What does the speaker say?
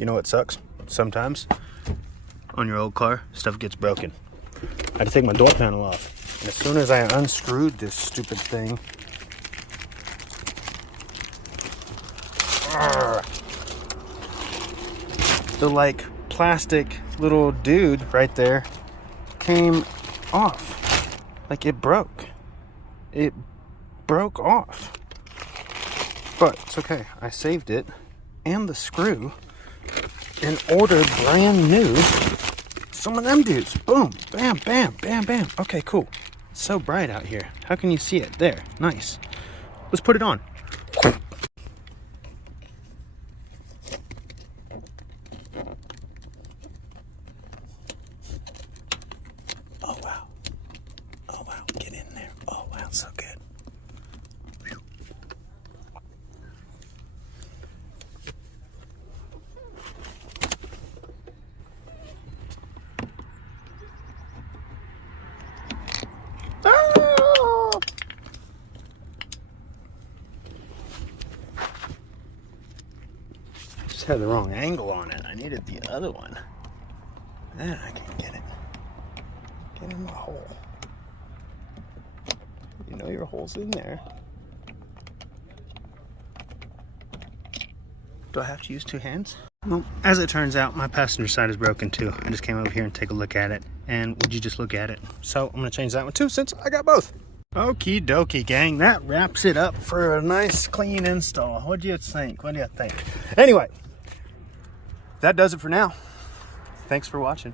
You know what sucks? Sometimes on your old car, stuff gets broken. I had to take my door panel off. And as soon as I unscrewed this stupid thing, the like plastic little dude right there came off. Like it broke. It broke off. But it's okay. I saved it and the screw and ordered brand new some of them dudes. Boom, bam, bam, bam, bam. Okay, cool. It's so bright out here. How can you see it? There, nice. Let's put it on. Oh wow. Oh wow, get in there. Oh wow, so good. Just had the wrong angle on it. I needed the other one. Then I can get it. Get in the hole. You know your hole's in there. Do I have to use two hands? Well, as it turns out, my passenger side is broken too. I just came over here and take a look at it. And would you just look at it? So I'm gonna change that one too since I got both. Okie dokie, gang. That wraps it up for a nice clean install. What do you think? What do you think? Anyway, that does it for now. Thanks for watching.